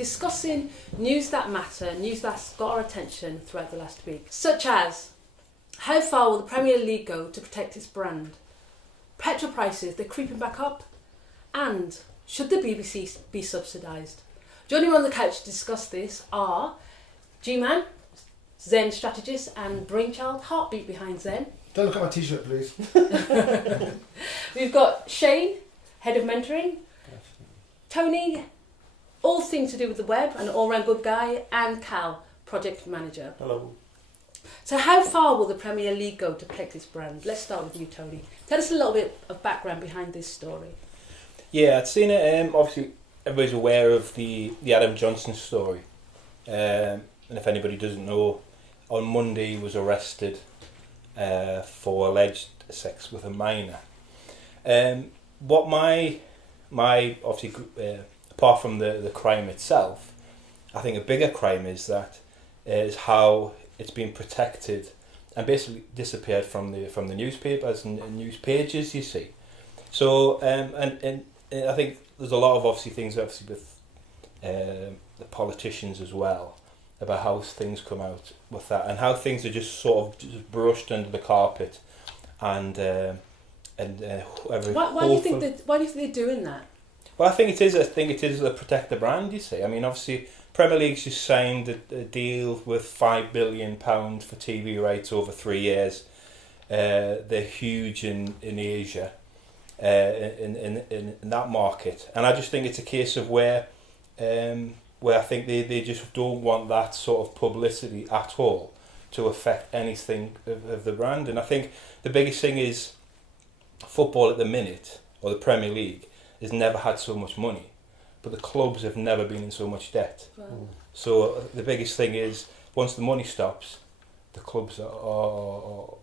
discussing news that matter, news that's got our attention throughout the last week, such as how far will the Premier League go to protect its brand? Petrol prices, they're creeping back up. And should the BBC be subsidised? Joining me on the couch to discuss this are G-Man, ZeN strategist and brainchild, heartbeat behind ZeN. Don't look at my t-shirt, please. We've got Shane, head of mentoring. Tony, all things to do with the web, an all-round good guy. And Cal, project manager. Hello. So how far will the Premier League go to protect its brand? Let's start with you, Tony. Tell us a little bit of background behind this story. Yeah, I'd seen it. Obviously, everybody's aware of the Adam Johnson story. And if anybody doesn't know, on Monday he was arrested for alleged sex with a minor. What my obviously apart from the crime itself, I think a bigger crime is how it's been protected and basically disappeared from the newspapers and news pages. You see, so and I think there's a lot of obviously things with the politicians as well, about how things come out with that and how things are just sort of just brushed under the carpet, and whoever. Why do you think they're doing that? Well, I think it is to protect the brand. You see, I mean, obviously, Premier League's just signed a deal with £5 billion for TV rights over 3 years. They're huge in Asia, in that market, and I just think it's a case of where I think they just don't want that sort of publicity at all to affect anything of the brand. And I think the biggest thing is football at the minute, or the Premier League, has never had so much money, but the clubs have never been in so much debt. Wow. So the biggest thing is, once the money stops, the clubs are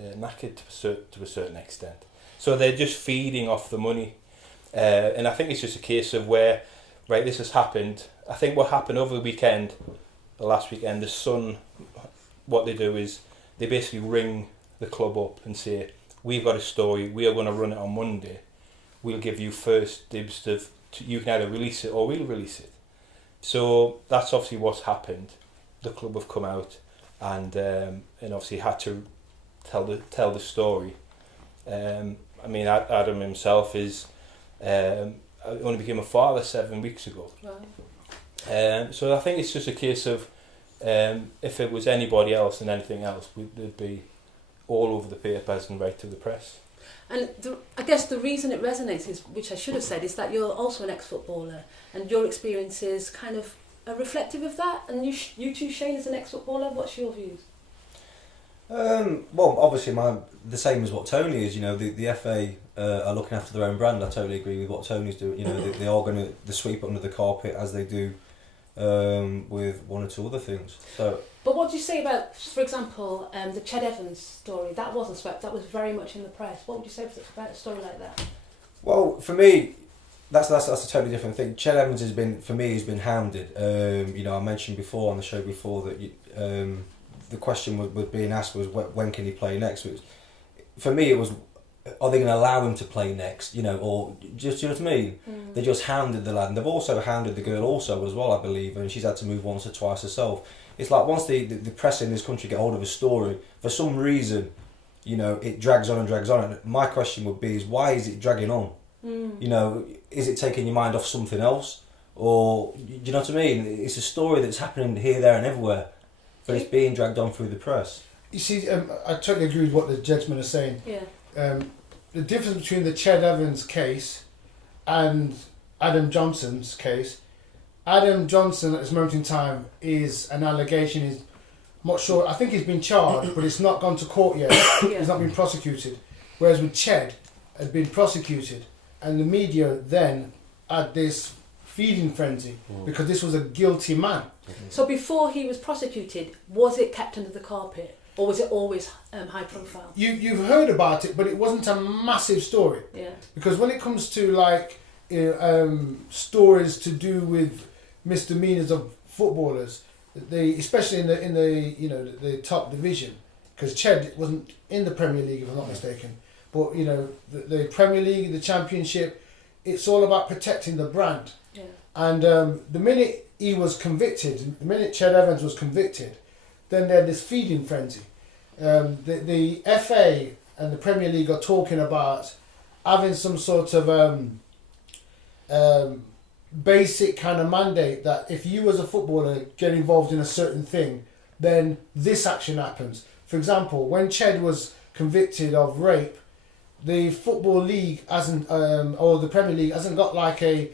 knackered to a certain extent. So they're just feeding off the money. And I think it's just a case of where, right, this has happened. I think what happened over the last weekend, the Sun, what they do is they basically ring the club up and say, we've got a story, we are going to run it on Monday. We'll give you first dibs to you can either release it or we'll release it. So that's obviously what's happened. The club have come out and obviously had to tell the story. I mean, Adam himself is only became a father 7 weeks ago. Wow. So I think it's just a case of if it was anybody else and anything else, they'd be all over the papers and right to the press. And I guess the reason it resonates is, which I should have said, is that you're also an ex-footballer and your experiences kind of are reflective of that. And you too, Shane, as an ex-footballer, what's your views? Well, obviously the same as what Tony is. You know, the FA are looking after their own brand. I totally agree with what Tony's doing. You know, they are going to sweep it under the carpet as they do with one or two other things. So. But what do you say about, for example, the Ched Evans story? That wasn't swept. That was very much in the press. What would you say about a story like that? Well, for me, that's a totally different thing. Ched Evans has been hounded. You know, I mentioned before on the show before that the question was being asked was when can he play next? For me, it was, are they going to allow him to play next? You know, or just, you know what I mean? They just hounded the lad, and they've also hounded the girl also as well, I believe, and she's had to move once or twice herself. It's like once the press in this country get hold of a story, for some reason, you know, it drags on and drags on. And my question would be is, why is it dragging on? You know, is it taking your mind off something else? Or, you know what I mean? It's a story that's happening here, there and everywhere, but it's being dragged on through the press. You see, I totally agree with what the gentleman is saying. Yeah. The difference between the Ched Evans case and Adam Johnson's case, Adam Johnson at this moment in time is an allegation. I'm not sure, I think he's been charged, but it's not gone to court yet. Yeah. He's not been prosecuted. Whereas with Ched, had been prosecuted, and the media then had this feeding frenzy because this was a guilty man. So before he was prosecuted, was it kept under the carpet? Or was it always high profile? You've heard about it, but it wasn't a massive story. Yeah. Because when it comes to like stories to do with misdemeanors of footballers, especially in the top division, because Ched wasn't in the Premier League if I'm not mistaken, but you know the Premier League, the Championship, it's all about protecting the brand. Yeah. And the minute he was convicted, the minute Ched Evans was convicted, then they had this feeding frenzy. The FA and the Premier League are talking about having some sort of basic kind of mandate that if you as a footballer get involved in a certain thing, then this action happens. For example, when Ched was convicted of rape, the Football League hasn't, or the Premier League hasn't got like a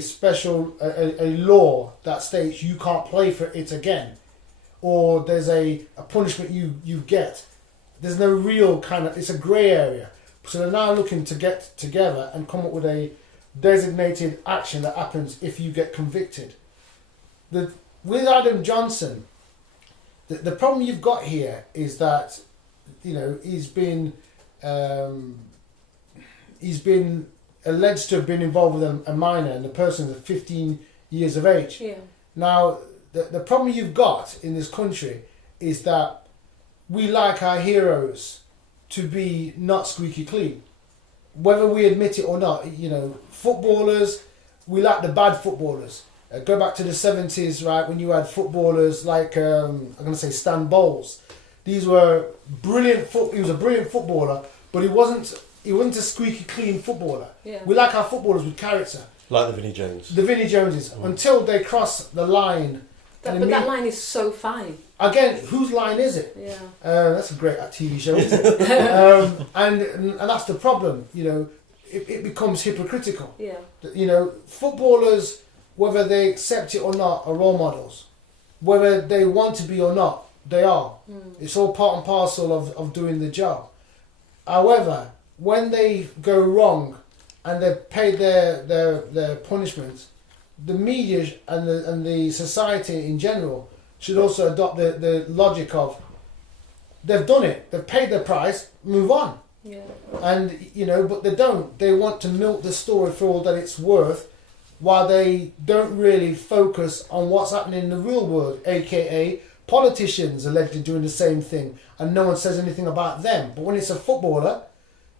special a law that states you can't play for it again, or there's a punishment you get. There's no real kind of, it's a grey area. So they're now looking to get together and come up with a designated action that happens if you get convicted. With Adam Johnson, the problem you've got here is that, you know, he's been alleged to have been involved with a minor, and the person is 15 years of age. Yeah. Now, the problem you've got in this country is that we like our heroes to be not squeaky clean. Whether we admit it or not, you know, footballers, we like the bad footballers. Go back to the 70s, right, when you had footballers like, I'm going to say Stan Bowles. These were brilliant, he was a brilliant footballer, but he wasn't a squeaky clean footballer. Yeah. We like our footballers with character. Like the Vinnie Jones. The Vinnie Joneses, until they cross the line. But that line is so fine. Again, whose line is it? Yeah. That's a great TV show, isn't it? And that's the problem. You know, it becomes hypocritical. Yeah. You know, footballers, whether they accept it or not, are role models. Whether they want to be or not, they are. It's all part and parcel of doing the job. However, when they go wrong and they've paid their punishments, the media and the society in general should also adopt the logic of they've done it, they've paid their price, move on. Yeah. And, you know, but they don't. They want to milk the story for all that it's worth, while they don't really focus on what's happening in the real world, aka politicians allegedly doing the same thing, and no one says anything about them. But when it's a footballer,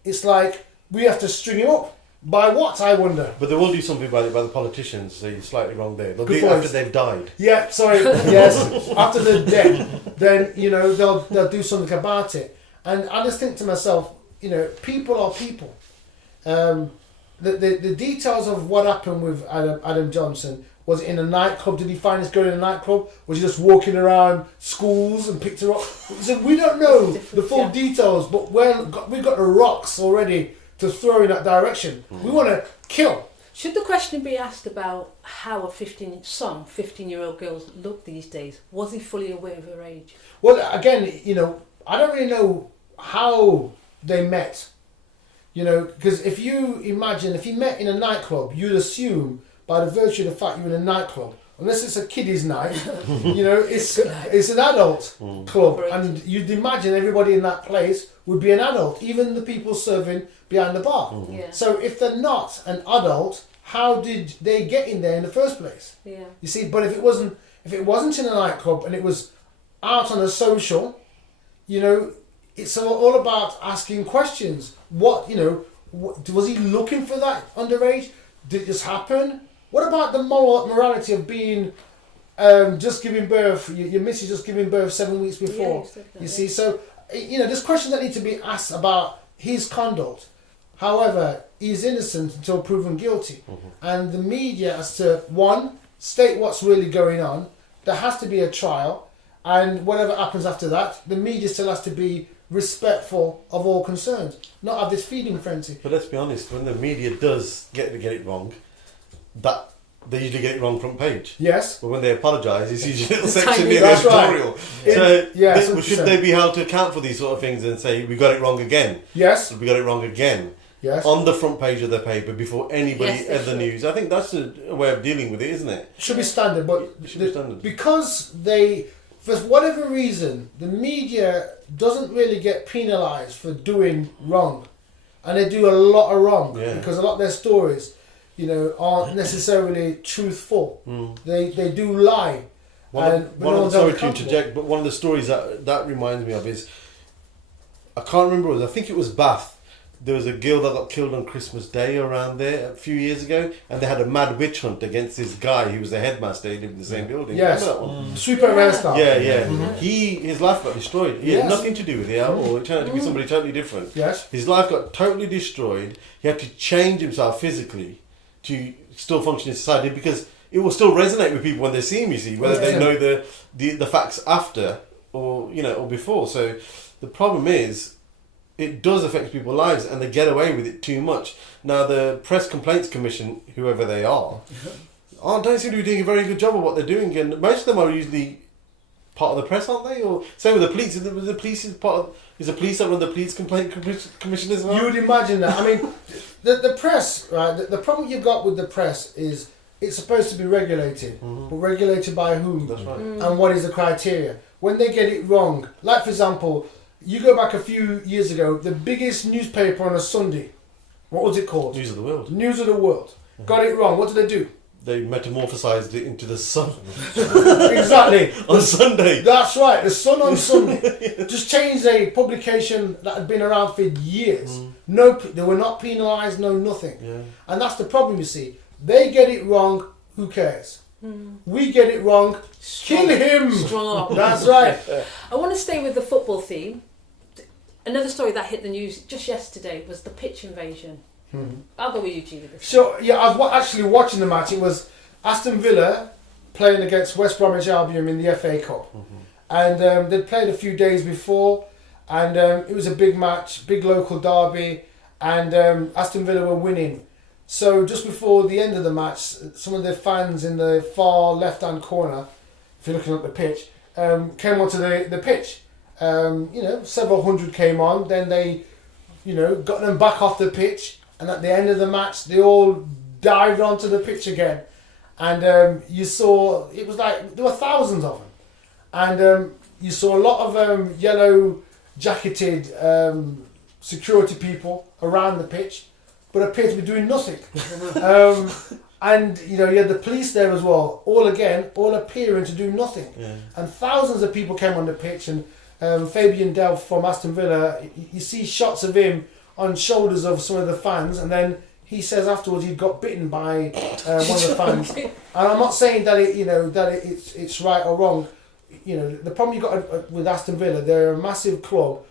it's like we have to string him up. By what, I wonder? But they will do something by the politicians, so you're slightly wrong there. They'll Good do it after point. they've died. Yeah, sorry, yes. After they're dead, then, you know, they'll do something about it. And I just think to myself, you know, people are people. The details of what happened with Adam Johnson, was it in a nightclub? Did he find this girl in a nightclub? Was he just walking around schools and picked her up? So we don't know the full details, but we've got the rocks already to throw in that direction. We want to kill. Should the question be asked about how a 15-year-old girls look these days? Was he fully aware of her age? Well, again, you know, I don't really know how they met. You know, because if you met in a nightclub, you'd assume by the virtue of the fact you're in a nightclub, unless it's a kiddies' night, you know, it's an adult club, and you'd imagine everybody in that place would be an adult, even the people serving behind the bar. Yeah. So if they're not an adult, how did they get in there in the first place? Yeah. You see, but if it wasn't in a nightclub and it was out on a social, you know, it's all about asking questions. What, you know, was he looking for that underage? Did this happen? What about the morality of being just giving birth? Your missus just giving birth 7 weeks before. Yeah, you see, so you know, there's questions that need to be asked about his conduct. However, he's innocent until proven guilty, and the media has to state what's really going on. There has to be a trial, and whatever happens after that, the media still has to be respectful of all concerned, not have this feeding frenzy. But let's be honest, when the media does get it wrong, that they usually get it wrong front page. Yes. But when they apologise, it's usually a little It's section tiny. in the That's right. editorial. So so should they be held to account for these sort of things and say, we got it wrong again? Yes. We got it wrong again. Yes. On the front page of the paper before anybody Yes, they the should. news. I think that's a way of dealing with it, isn't it? Should be standard, but It should be standard. because for whatever reason, the media doesn't really get penalised for doing wrong, and they do a lot of wrong because a lot of their stories, you know, aren't necessarily truthful. They do lie. Sorry to interject, but one of the stories that reminds me of is, I can't remember, I think it was Bath. there was a girl that got killed on Christmas Day around there a few years ago, and they had a mad witch hunt against this guy who was the headmaster. He lived in the same building. Yes. Remember that one? Super rare stuff. Yeah. His life got destroyed. He had Yes. nothing to do with it at all. It turned out to be somebody totally different. Yes. His life got totally destroyed. He had to change himself physically to still function in society, because it will still resonate with people when they see him, you see, whether they know the facts after or before. So the problem is, it does affect people's lives, and they get away with it too much. Now, the Press Complaints Commission, whoever they are, don't seem to be doing a very good job of what they're doing, and most of them are usually part of the press, aren't they? Or same with the police. Is the police that run the Police Complaint Commission as well? You would imagine that. I mean, the press, right? The problem you've got with the press is it's supposed to be regulated, but regulated by whom? That's right. And what is the criteria? When they get it wrong, like for example, you go back a few years ago, the biggest newspaper on a Sunday, what was it called? News of the World. News of the World. Got it wrong. What did they do? They metamorphosized it into the Sun. Exactly. On Sunday. That's right. The Sun on Sunday. Just changed a publication that had been around for years. No, they were not penalised. No, nothing. Yeah. And that's the problem. You see, they get it wrong. Who cares? We get it wrong. Kill him. Strong arm. That's right. I want to stay with the football theme. Another story that hit the news just yesterday was the pitch invasion. I'll go with you, G, with this. So yeah, I was actually watching the match. It was Aston Villa playing against West Bromwich Albion in the FA Cup, and they'd played a few days before, and it was a big match, big local derby, and Aston Villa were winning. So just before the end of the match, some of the fans in the far left-hand corner, if you're looking at the pitch, came onto the pitch. Several hundred came on. Then they, got them back off the pitch. And at the end of the match, they all dived onto the pitch again. And you saw, it was like, there were thousands of them. And you saw a lot of yellow jacketed security people around the pitch, but appeared to be doing nothing. And you had the police there as well, all appearing to do nothing. Yeah. And thousands of people came on the pitch, and Fabian Delph from Aston Villa, you see shots of him on shoulders of some of the fans, and then he says afterwards he got bitten by one of the fans. And I'm not saying that it's right or wrong. The problem you got with Aston Villa, they're a massive club,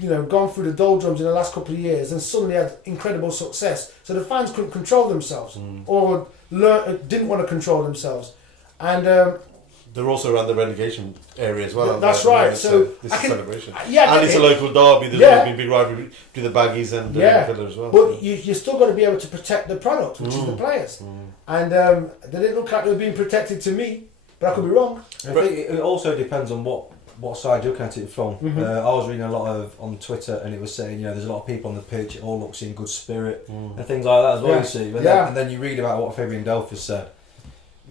gone through the doldrums in the last couple of years, and suddenly had incredible success. So the fans couldn't control themselves, or didn't want to control themselves, and. They're also around the relegation area as well. That's right. So this is a celebration. Yeah, and it's a local derby. There's always been big rivalry between the Baggies and Villa as well. But you still got to be able to protect the product, which is the players. And they didn't look like they were being protected to me, but I could be wrong. I think it also depends on what side you're looking at it from. I was reading a lot on Twitter, and it was saying, there's a lot of people on the pitch, it all looks in good spirit, and things like that as well, you see. And then you read about what Fabian Delph has said,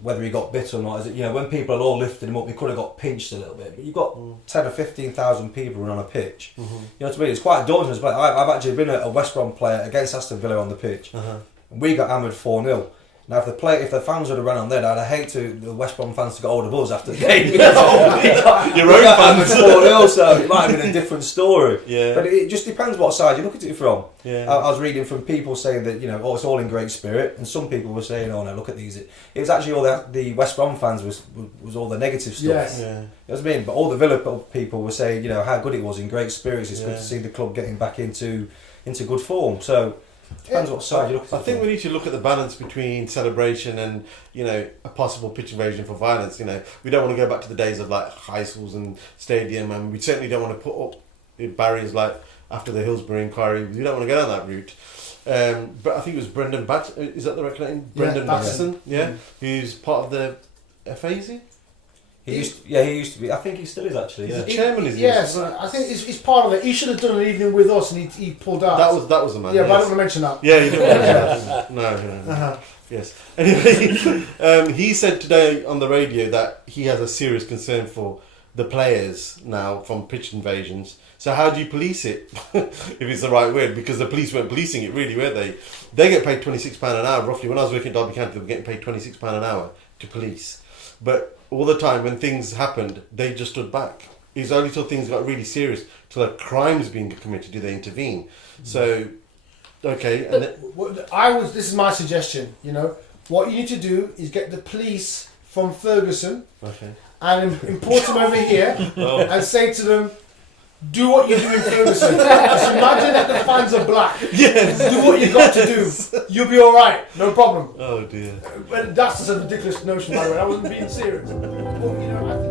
whether he got bit or not. Is it, when people had all lifted him up, he could have got pinched a little bit. But you've got 10 or 15,000 people running on a pitch. You know what I mean? It's quite daunting as well. I've actually been a West Brom player against Aston Villa on the pitch, and we got hammered 4-0. Now, if the fans would have run on there, I'd hate the West Brom fans to get hold of us after the game. Your own fans. 4-0, so it might have been a different story. Yeah. But it just depends what side you look at it from. Yeah. I was reading from people saying that, it's all in great spirit, and some people were saying, oh no, look at these. It was actually all the West Brom fans was all the negative stuff. Yes. Yeah. You know what I mean? But all the Villa people were saying, how good it was, in great spirits. It's good to see the club getting back into good form. So depends what side you look at. I think we need to look at the balance between celebration and a possible pitch invasion for violence. We don't want to go back to the days of like high schools and stadium, and we certainly don't want to put up barriers like after the Hillsborough inquiry. We don't want to go down that route. But I think it was Brendan is that the correct name? Brendan Batterson, who's part of the FA, is he? He used to be. I think he still is actually. He's the chairman, is he? Yes, I think he's part of it. He should have done an evening with us, and he pulled out. That was the man. Yeah, yes. but I don't want to mention that. Yeah, you don't want to mention that. No. Yes. Anyway, he said today on the radio that he has a serious concern for the players now from pitch invasions. So how do you police it, if it's the right word? Because the police weren't policing it, really, were they? They get paid £26 an hour, roughly. When I was working at Derby County, they were getting paid £26 an hour to police. But all the time when things happened, they just stood back. It was only till things got really serious, till a crime was being committed, did they intervene. So Okay, But- and then, This is my suggestion. You know, what you need to do is get the police from Ferguson okay. and import them over here Oh. and say to them, do what you do in Ferguson. Just imagine that the fans are black. Yes. Do what you got to do. You'll be all right. No problem. Oh dear. But that's just a ridiculous notion, by the way. I wasn't being serious. Well, you know,